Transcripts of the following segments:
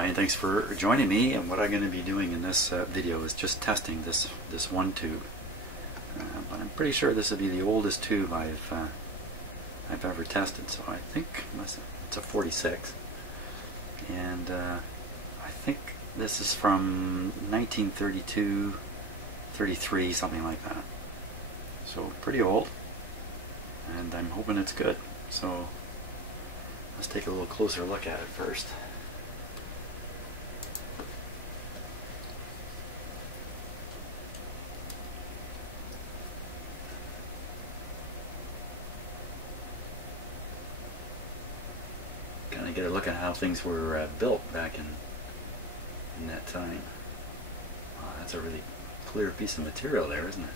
Hi, and thanks for joining me. And what I'm going to be doing in this video is just testing this one tube. But I'm pretty sure this will be the oldest tube I've ever tested. So I think it's a 46, and I think this is from 1932, 33, something like that. So pretty old, and I'm hoping it's good. So let's take a little closer look at it first. Kind of get a look at how things were built back in that time. Wow, that's a really clear piece of material there, isn't it?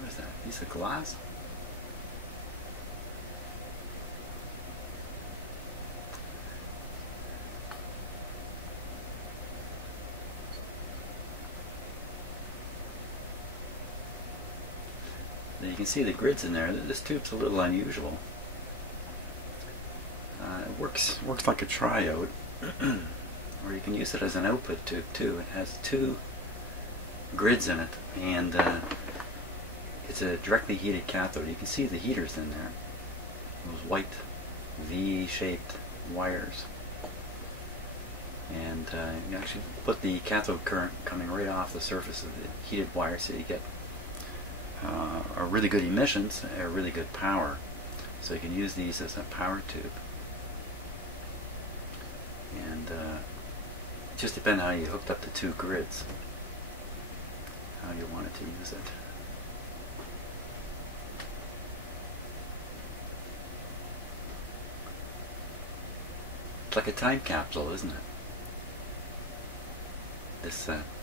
What is that? A piece of glass? Now you can see the grids in there. This tube's a little unusual. It works like a triode, or you can use it as an output tube too. It has two grids in it, and it's a directly heated cathode. You can see the heaters in there, those white V-shaped wires, and you actually put the cathode current coming right off the surface of the heated wire, so you get a really good emissions, a really good power. So you can use these as a power tube. And it just depends how you hooked up the two grids, how you wanted to use it. It's like a time capsule, isn't it?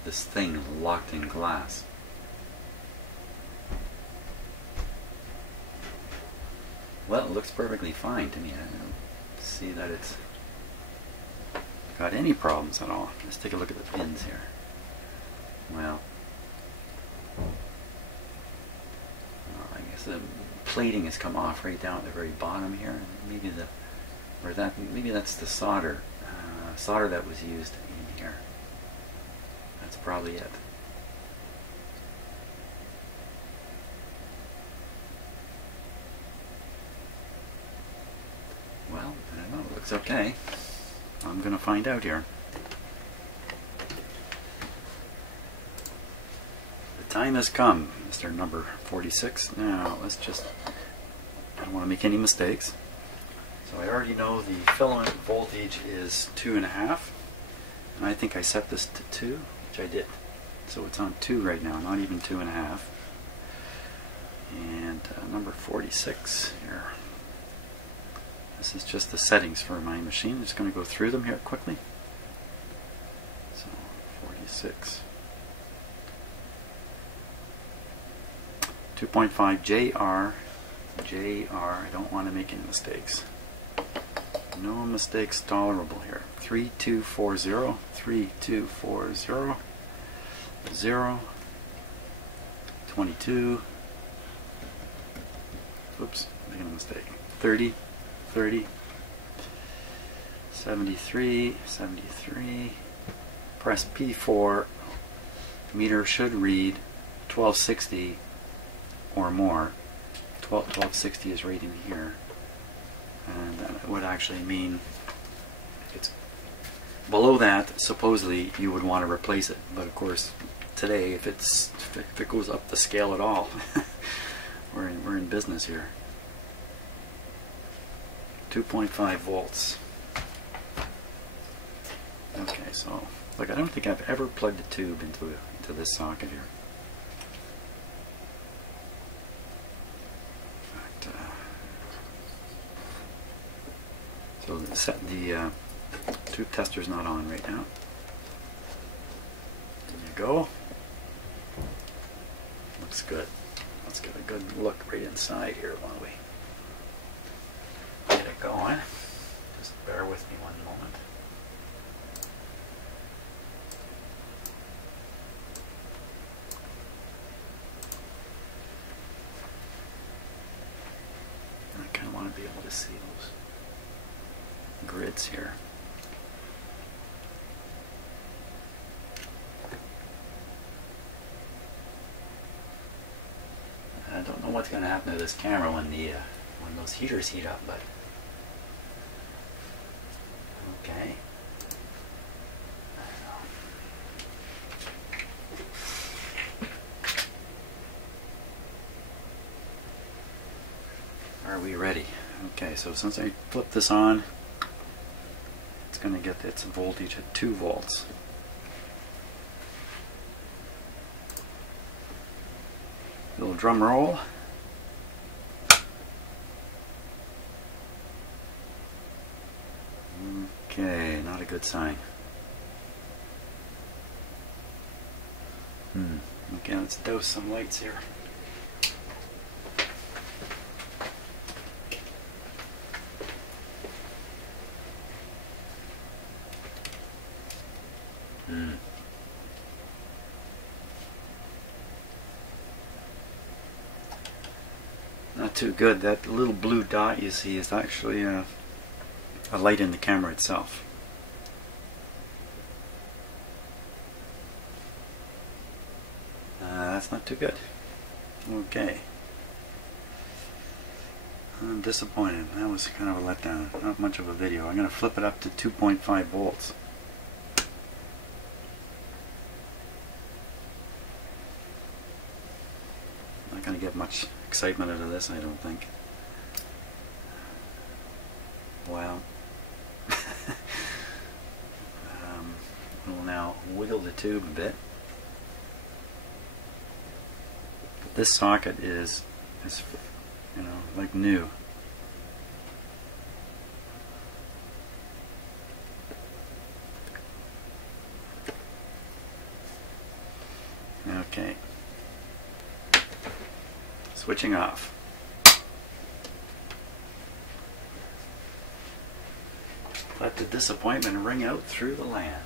This thing locked in glass. Well, it looks perfectly fine to me. I don't see that it's got any problems at all. Let's take a look at the pins here. Well, I guess the plating has come off right down at the very bottom here. Maybe maybe that's the solder that was used in here. That's probably it. Well, I don't know. It looks okay. I'm going to find out here. The time has come, Mr. Number 46. Now, let's just, I don't want to make any mistakes. So I already know the filament voltage is 2.5, and I think I set this to 2, which I did. So it's on 2 right now, not even 2.5. And number 46 here. This is just the settings for my machine. I'm just going to go through them here quickly. So, 46. 2.5 JR. I don't want to make any mistakes. No mistakes tolerable here. 3240. 3240. 0. 22. Oops, making a mistake. 30. 30, 73, 73, press P4, meter should read 1260 or more. 1260 is reading here, and that would actually mean it's below that. Supposedly you would want to replace it, but of course today if it goes up the scale at all, we're in business here. 2.5 volts. Okay, so look, I don't think I've ever plugged a tube into this socket here. In fact, so the tube tester's not on right now. There you go. Looks good. Let's get a good look right inside here while we get it going. Just bear with me one moment. I kind of want to be able to see those grids here. don't know what's going to happen to this camera when those heaters heat up, but okay. Are we ready? Okay, so since I flip this on, it's going to get its voltage at 2 volts. Little drum roll. Okay, not a good sign. Okay, let's dose some lights here. Not too good. That little blue dot you see is actually a light in the camera itself. That's not too good. Okay. I'm disappointed. That was kind of a letdown. Not much of a video. I'm going to flip it up to 2.5 volts. Not going to get much excitement out of this, I don't think. Well, we'll now wiggle the tube a bit. This socket is you know, like new. Okay. Switching off. Let the disappointment ring out through the land.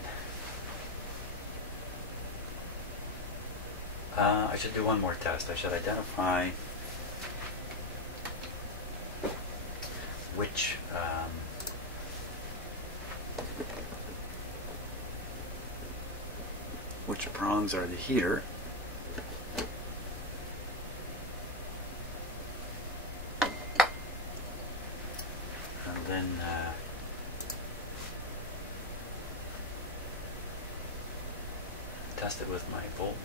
I should do one more test. I should identify which prongs are the heater. And then test it with my voltmeter.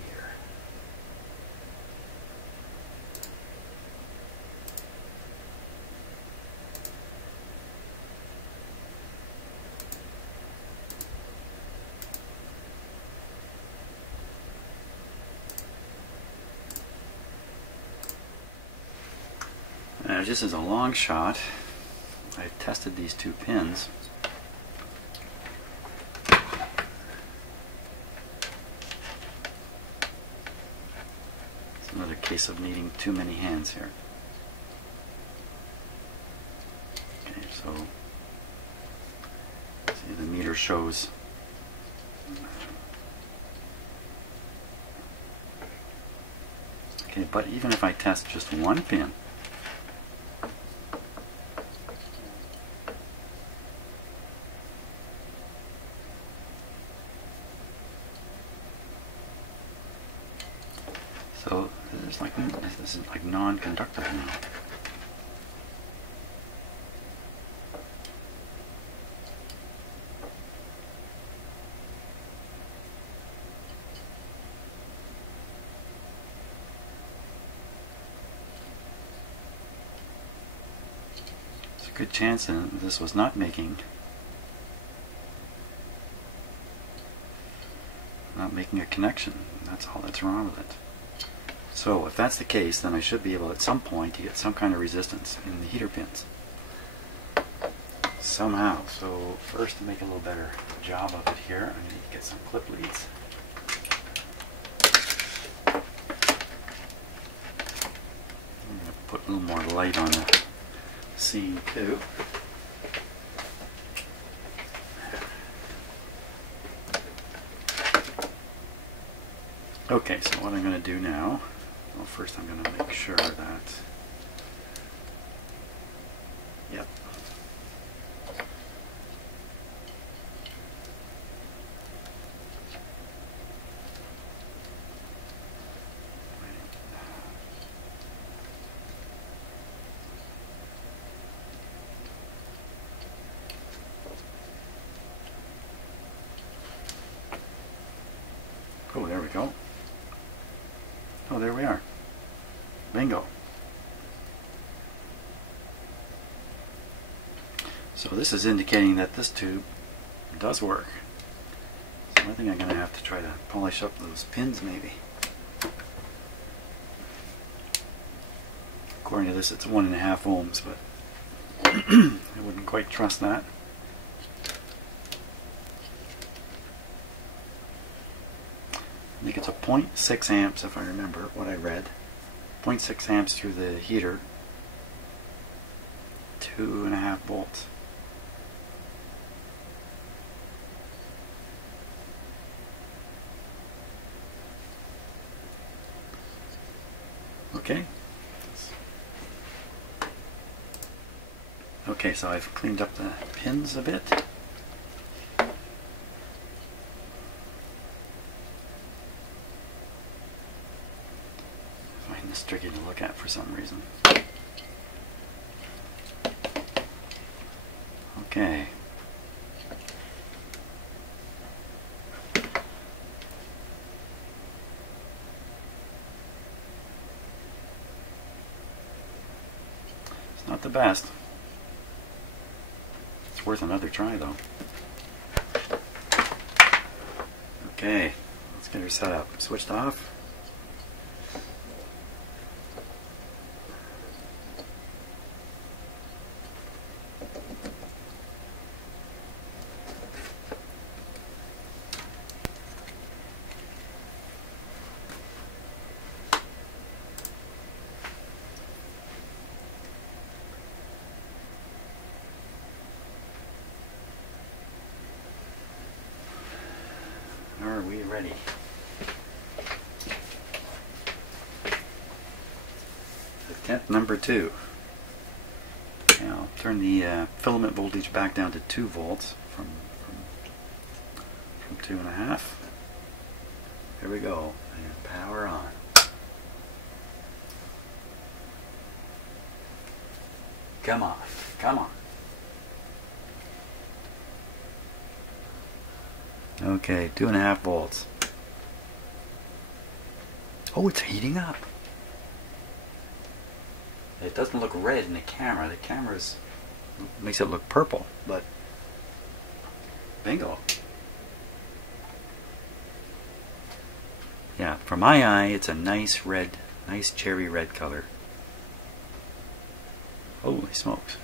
Just as a long shot, I tested these 2 pins. It's another case of needing too many hands here. Okay, so see, the meter shows okay, but even if I test just 1 pin, so this is like non-conductive now. There's a good chance that this was not making a connection. That's all that's wrong with it. So if that's the case, then I should be able at some point to get some kind of resistance in the heater pins. Somehow. So first, to make a little better job of it here, I need to get some clip leads. I'm going to put a little more light on the scene too. Okay, so what I'm going to do now, well, first I'm going to make sure that, yep. Oh, there we go. Oh, there we are. Bingo. So this is indicating that this tube does work. So I think I'm going to have to try to polish up those pins maybe. According to this, it's 1.5 ohms, but I wouldn't quite trust that. I think it's a 0.6 amps if I remember what I read. 0.6 amps through the heater. 2.5 volts. Okay. Okay, so I've cleaned up the pins a bit. I find this tricky to look at for some reason. Okay. It's not the best. It's worth another try though. Okay, let's get her set up. Switched off. Are we ready? Attempt number 2. Okay, I'll turn the filament voltage back down to 2 volts from 2.5. Here we go. And power on. Come on, come on. Okay, 2.5 volts. Oh, it's heating up. It doesn't look red in the camera. The camera makes it look purple, but bingo. Yeah, for my eye, it's a nice red, nice cherry red color. Holy smokes.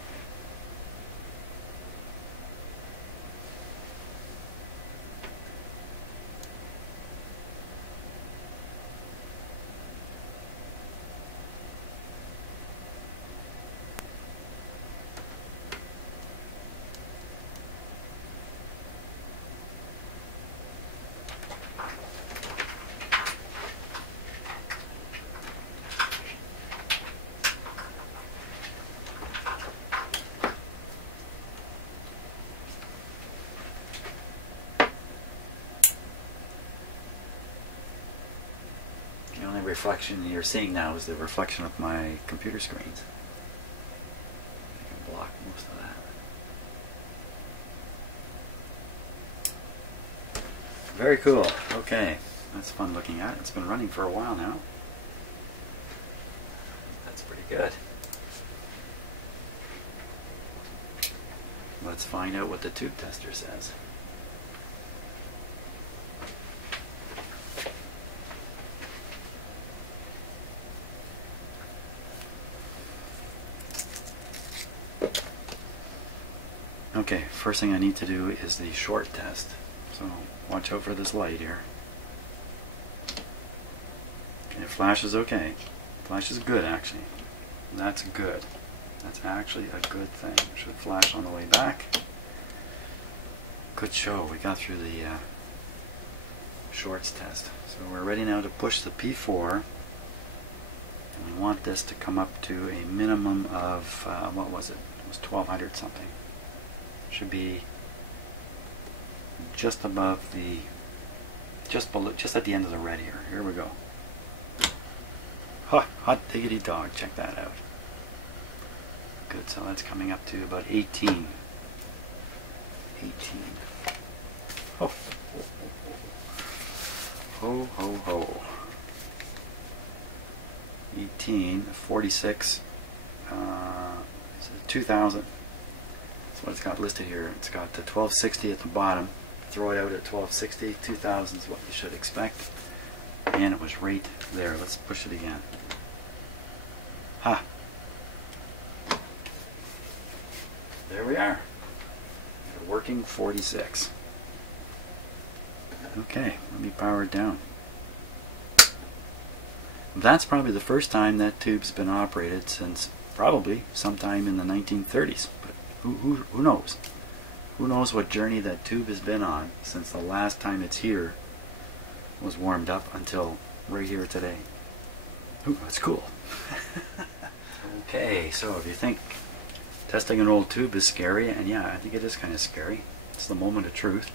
The only reflection you're seeing now is the reflection of my computer screens. I can block most of that. Very cool. Okay, that's fun looking at. It's been running for a while now. That's pretty good. Let's find out what the tube tester says. Okay, first thing I need to do is the short test. So watch out for this light here. Okay, flash is okay. Flash is good actually. That's good. That's actually a good thing. It should flash on the way back. Good show. We got through the shorts test. So we're ready now to push the P4. And we want this to come up to a minimum of, what was it? It was 1200 something. Should be just above the, just at the end of the red here. Here we go. Hot diggity dog. Check that out. Good. So that's coming up to about 18. 18. Oh. Ho, ho, ho. 18, 46, 2000. That's what it's got listed here. It's got the 1260 at the bottom. Throw it out at 1260. 2000 is what you should expect. And it was right there. Let's push it again. Ha! There we are. A working 46. Okay, let me power it down. That's probably the first time that tube's been operated since probably sometime in the 1930s. But who knows? Who knows what journey that tube has been on since the last time it's here was warmed up until right here today. Ooh, that's cool. Okay, so if you think testing an old tube is scary, and yeah, I think it is kind of scary. It's the moment of truth.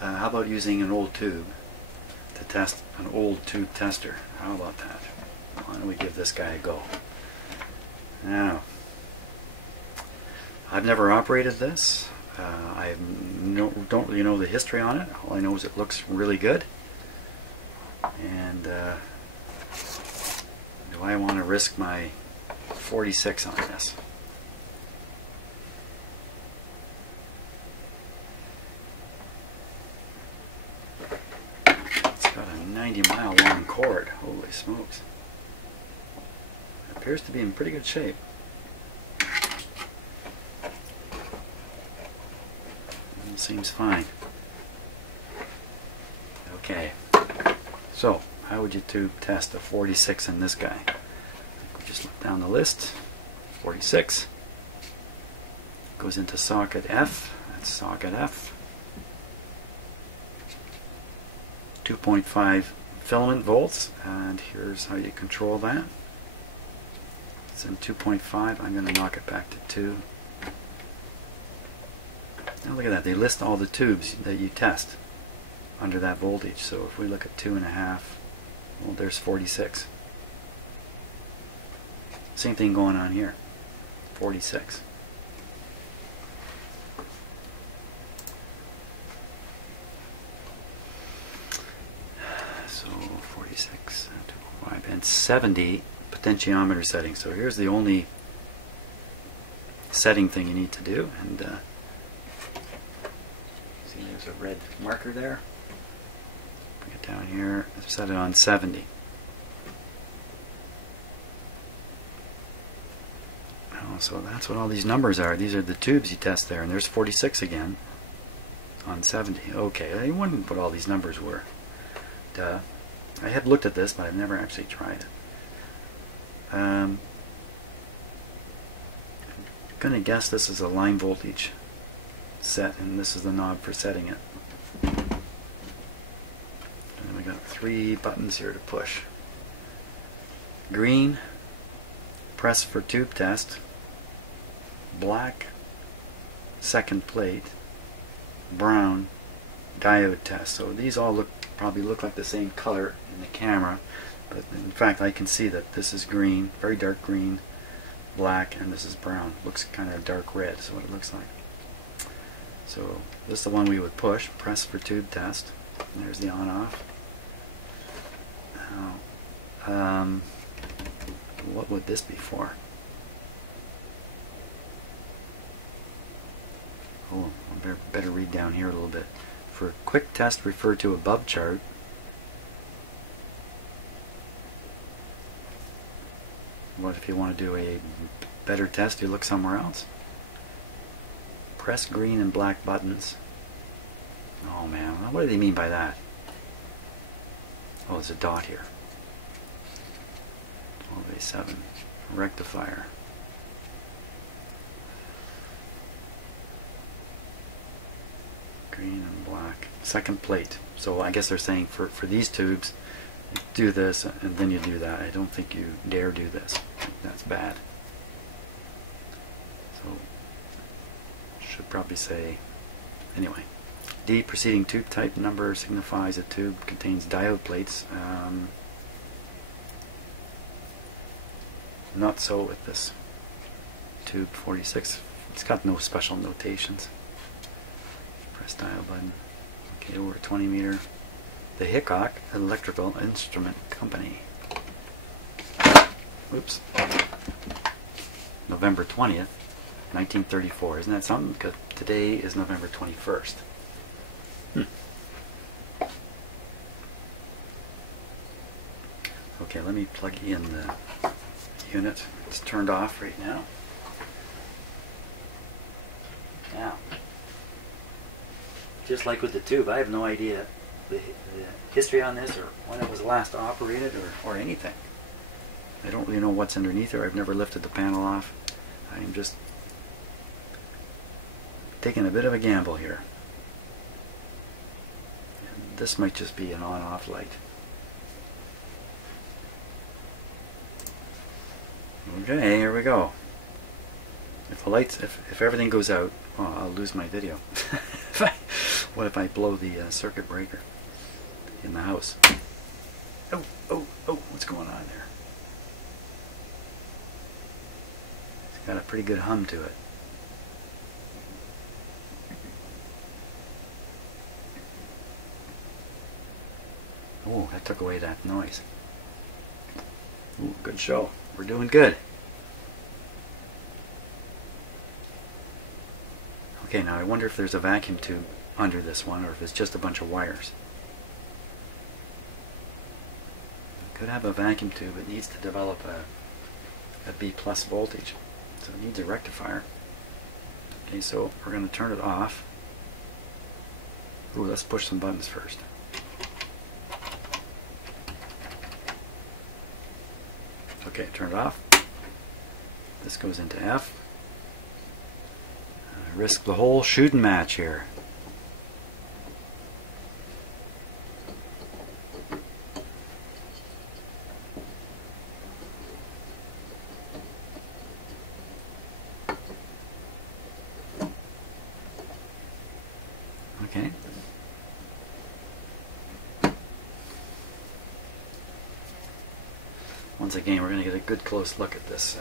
How about using an old tube to test an old tube tester? How about that? Why don't we give this guy a go? Now, I've never operated this. I don't really know the history on it. All I know is it looks really good. And do I want to risk my 46 on this? It's got a 90-mile long cord. Holy smokes. It appears to be in pretty good shape. It seems fine. Okay. So, how would you tube test a 46 in this guy? Just look down the list. 46 goes into socket F. That's socket F. 2.5 filament volts, and here's how you control that. It's in 2.5. I'm going to knock it back to 2. Now look at that. They list all the tubes that you test under that voltage. So if we look at 2.5, well, there's 46. Same thing going on here. 46. So 46, 2.5, and 70 potentiometer settings. So here's the only setting thing you need to do. And see, there's a red marker there. Bring it down here. Set it on 70. So that's what all these numbers are. These are the tubes you test there, and there's 46 again on 70. Okay, I wondered what all these numbers were. Duh. I had looked at this, but I've never actually tried it. I'm going to guess this is a line voltage set, and this is the knob for setting it. And we got 3 buttons here to push. Green, press for tube test. Black, second plate. Brown, diode test. So these all probably look like the same color in the camera, but in fact I can see that this is green, very dark green, black, and this is brown. Looks kind of dark red is what it looks like. So this is the one we would push. Press for tube test. And there's the on off. Now, what would this be for? Oh, I better read down here a little bit. For quick test, refer to above chart. What if you want to do a better test? You look somewhere else. Press green and black buttons. Oh man, what do they mean by that? Oh, there's a dot here. 12A7 rectifier. Green and black. Second plate. So I guess they're saying for these tubes, do this and then you do that. I don't think you dare do this. That's bad. So should probably say anyway. D, preceding tube type number signifies a tube contains diode plates. Not so with this tube 46. It's got no special notations. Press dial button. Okay, over 20 meter. the Hickok Electrical Instrument Company. Oops. November 20th, 1934. Isn't that something? Because today is November 21st. Okay, let me plug in the unit. It's turned off right now. Now, just like with the tube, I have no idea the history on this or when it was last operated or anything. I don't really know what's underneath there. I've never lifted the panel off. I'm just taking a bit of a gamble here. And this might just be an on-off light. Okay, here we go. If the lights, if everything goes out, well, I'll lose my video. What if I blow the circuit breaker in the house? Oh, what's going on there? It's got a pretty good hum to it. Oh, that took away that noise. Ooh, good show. We're doing good. Okay, now I wonder if there's a vacuum tube under this one or if it's just a bunch of wires. It could have a vacuum tube. It needs to develop a B+ voltage. So it needs a rectifier. Okay, so we're going to turn it off. Ooh, let's push some buttons first. Okay, turn it off. This goes into F. Risk the whole shooting match here. Okay. Once again, we're going to get a good close look at this.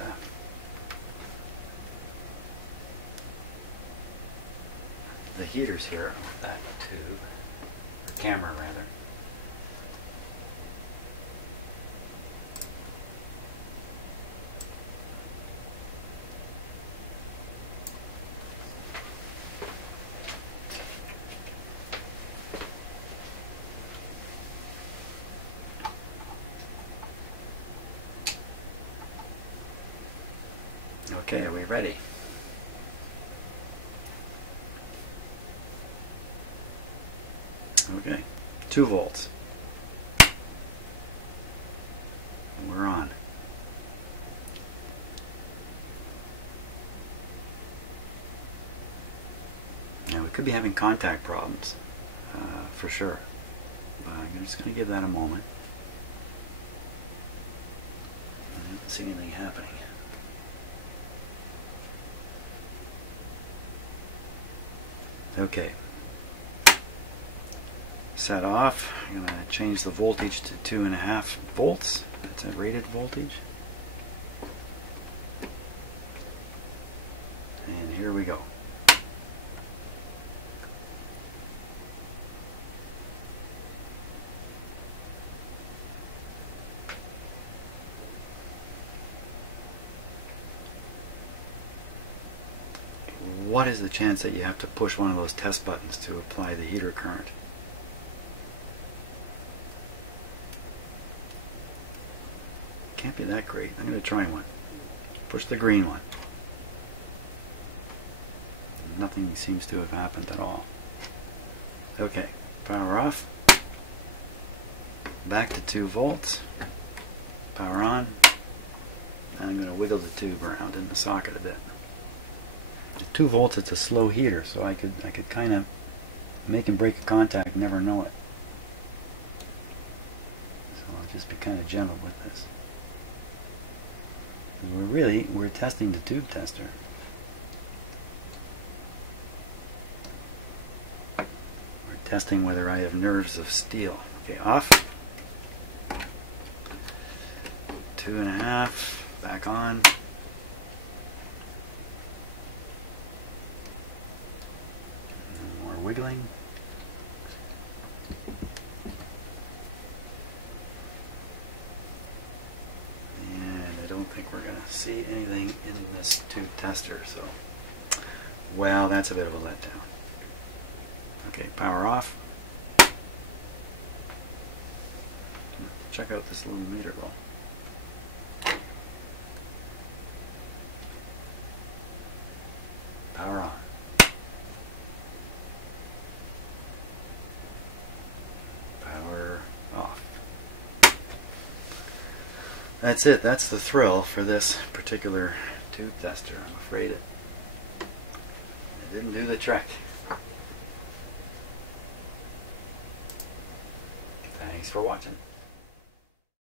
The heaters here with that tube, or camera rather. Okay, are we ready? Okay, 2 volts. We're on. Now we could be having contact problems, for sure. But I'm just going to give that a moment. I don't see anything happening. Okay. Set off. I'm going to change the voltage to 2.5 volts. That's a rated voltage. And here we go. What is the chance that you have to push one of those test buttons to apply the heater current? Can't be that great. I'm going to try one. Push the green one. Nothing seems to have happened at all. Okay, power off. Back to 2 volts. Power on. And I'm going to wiggle the tube around in the socket a bit. At 2 volts, it's a slow heater, so I could kind of make and break a contact and never know it. So I'll just be kind of gentle with this. We're testing the tube tester. We're testing whether I have nerves of steel. Okay, off. 2.5. Back on. More wiggling. we're going to see anything in this tube tester. So, well, that's a bit of a letdown. Okay, power off. Check out this little meter though. Power on. Power off. That's it. That's the thrill for this particular tube tester. I'm afraid it didn't do the trick. Thanks for watching.